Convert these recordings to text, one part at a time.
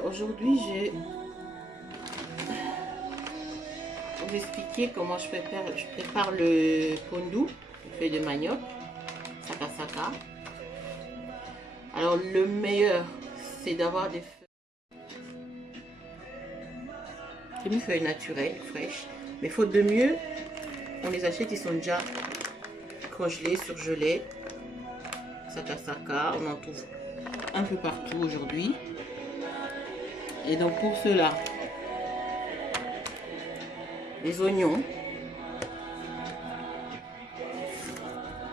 Alors aujourd'hui, pour vous expliquer comment je prépare le pondu, le feuille de manioc, saka saka. Alors le meilleur, c'est d'avoir des feuilles naturelles, fraîches. Mais faute de mieux, on les achète, ils sont déjà congelés, surgelés. Saka saka, on en trouve un peu partout aujourd'hui. Et donc pour cela, les oignons,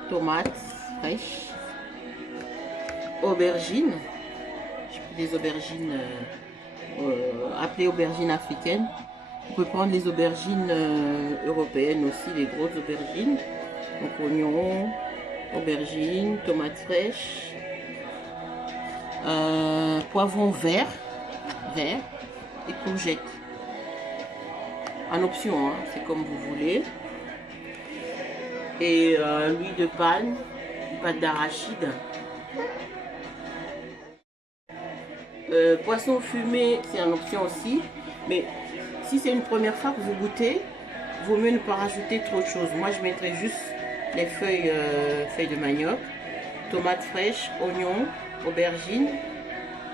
tomates fraîches, aubergines, des aubergines appelées aubergines africaines. On peut prendre les aubergines européennes aussi, les grosses aubergines. Donc oignons, aubergines, tomates fraîches, poivrons verts et courgettes. En option, hein, c'est comme vous voulez. Et l'huile de palme, pâte d'arachide. Poisson fumé, c'est en option aussi. Mais si c'est une première fois que vous goûtez, vaut mieux ne pas rajouter trop de choses. Moi, je mettrai juste les feuilles de manioc, tomates fraîches, oignons, aubergines.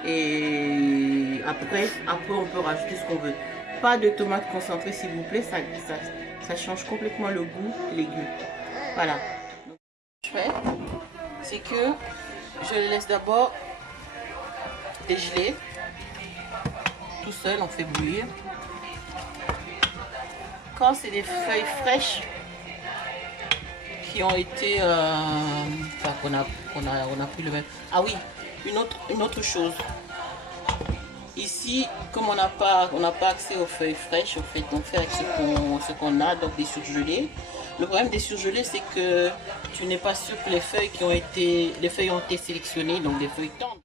Et après on peut rajouter ce qu'on veut. Pas de tomates concentrées s'il vous plaît, ça change complètement le goût des légumes. Voilà. Donc, ce que je fais, c'est que je le laisse d'abord dégeler. Tout seul, on fait bouillir. Quand c'est des feuilles fraîches qui ont été... on a pris le même... Ah oui, une autre chose. Ici, comme on n'a pas accès aux feuilles fraîches, on fait avec ce qu'on a, donc des surgelés. Le problème des surgelés, c'est que tu n'es pas sûr que les feuilles ont été sélectionnées, donc des feuilles tendres.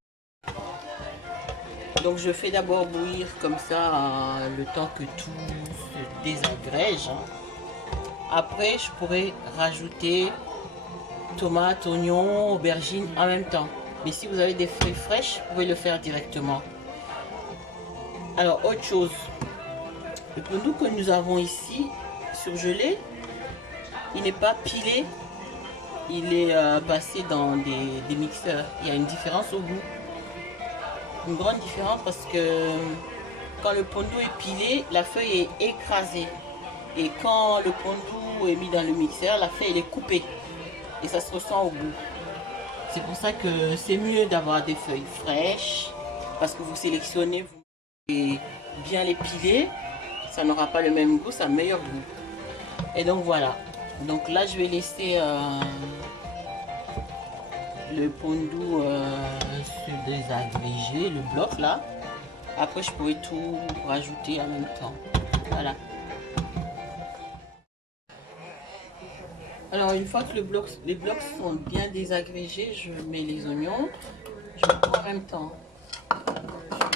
Donc je fais d'abord bouillir comme ça le temps que tout se désagrège. Après, je pourrais rajouter tomates, oignons, aubergines en même temps. Mais si vous avez des feuilles fraîches, vous pouvez le faire directement. Alors, autre chose, le pondu que nous avons ici, surgelé, il n'est pas pilé, il est passé dans des mixeurs. Il y a une différence au goût. Une grande différence parce que quand le pondu est pilé, la feuille est écrasée. Et quand le pondu est mis dans le mixeur, la feuille est coupée. Et ça se ressent au goût. C'est pour ça que c'est mieux d'avoir des feuilles fraîches. Parce que vous sélectionnez, et bien les piler, ça n'aura pas le même goût, ça a un meilleur goût. Et donc voilà. Donc là, je vais laisser le pondu se désagréger, le bloc là. Après, je pourrais tout rajouter en même temps. Voilà. Alors, une fois que les blocs sont bien désagrégés, je mets les oignons. Je prends en même temps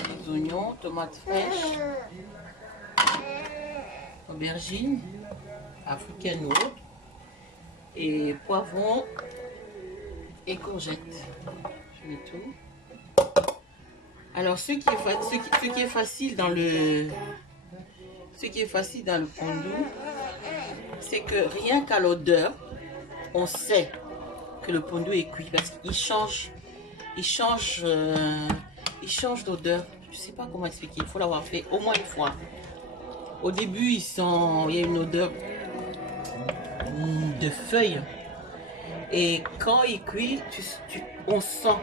les oignons, tomates fraîches, aubergines, africaines ou autres, et poivrons et courgettes. Je mets tout. Alors, ce qui est facile dans le pondu, c'est que rien qu'à l'odeur, on sait que le pondu est cuit parce qu'il change d'odeur. Je sais pas comment expliquer, il faut l'avoir fait au moins une fois. Au début, il y a une odeur de feuilles. Et quand il cuit, on sent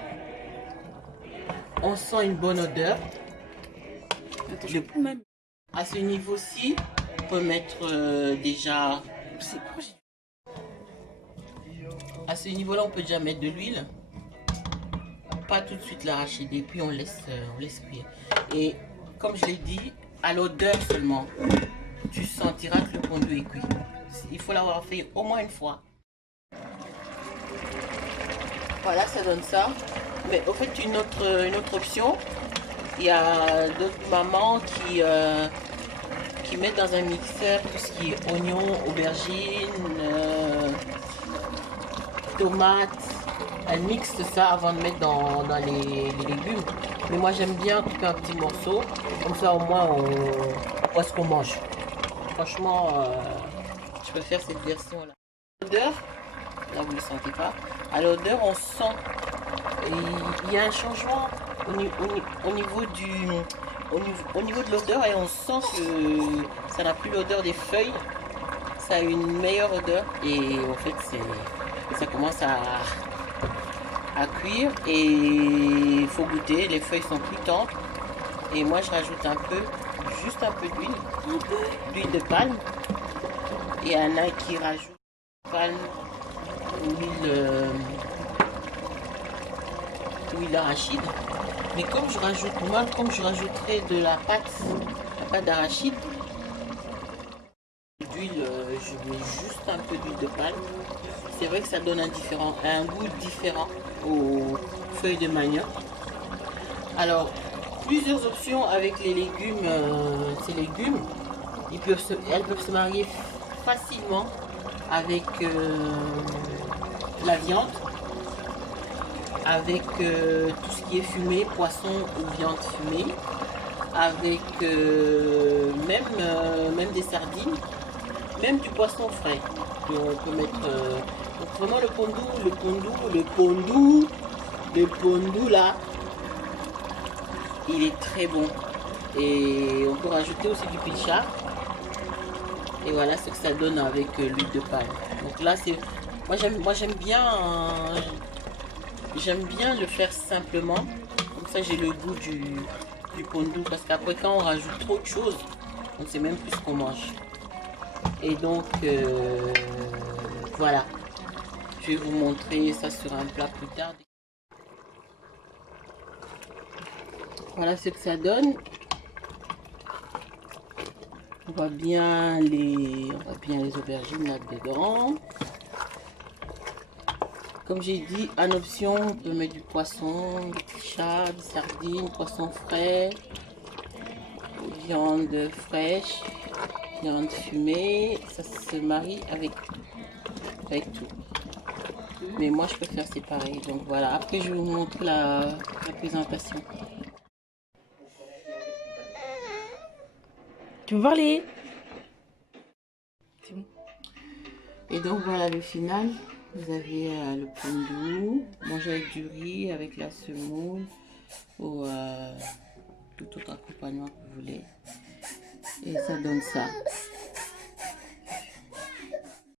une bonne odeur. À ce niveau-ci, on peut mettre déjà... À ce niveau-là, on peut déjà mettre de l'huile. Pas tout de suite l'arachide et puis on laisse cuire. Et comme je l'ai dit, à l'odeur seulement, tu sentiras que le pondu est cuit. Il faut l'avoir fait au moins une fois. Voilà, ça donne ça. Mais au fait, une autre option, il y a d'autres mamans qui mettent dans un mixeur tout ce qui est oignons, aubergines, tomates. Elle mixe ça avant de mettre dans les légumes. Mais moi j'aime bien couper un petit morceau. Comme ça au moins on voit ce qu'on mange. Franchement, je préfère cette version-là. L'odeur, là vous ne le sentez pas. À l'odeur, on sent. Il y a un changement au niveau de l'odeur et on sent que ça n'a plus l'odeur des feuilles. Ça a une meilleure odeur et en fait ça commence à cuire et il faut goûter. Les feuilles sont plus tendres et moi je rajoute juste un peu d'huile de palme. Et il y en a qui rajoutent palme, huile d'arachide. Mais comme je rajouterai de la pâte d'arachide, d'huile, je mets juste un peu d'huile de palme. C'est vrai que ça donne un goût différent aux feuilles de manioc. Alors, plusieurs options avec les légumes. Ces légumes, elles peuvent se marier facilement avec la viande, avec tout ce qui est fumé, poisson ou viande fumée, avec même des sardines, même du poisson frais. Et on peut mettre donc vraiment le pondu là, il est très bon. Et on peut rajouter aussi du pilchard. Et voilà ce que ça donne avec l'huile de palme. Donc là c'est, moi j'aime bien le faire simplement. Comme ça j'ai le goût du pondu, parce qu'après quand on rajoute trop de choses, on ne sait même plus ce qu'on mange. Et donc voilà, je vais vous montrer ça sur un plat plus tard. Voilà ce que ça donne. On voit bien les aubergines là-dedans. Comme j'ai dit, en option, on peut mettre du poisson, du pilchard, des sardines, poisson frais, viande fraîche, viande fumée. Ça se marie avec tout. Mais moi, je préfère séparer. Donc voilà, après, je vais vous montrer la présentation. Tu veux parler? C'est bon. Et donc voilà le final. Vous avez le pondu, mangé avec du riz, avec la semoule ou tout autre accompagnement que vous voulez. Et ça donne ça.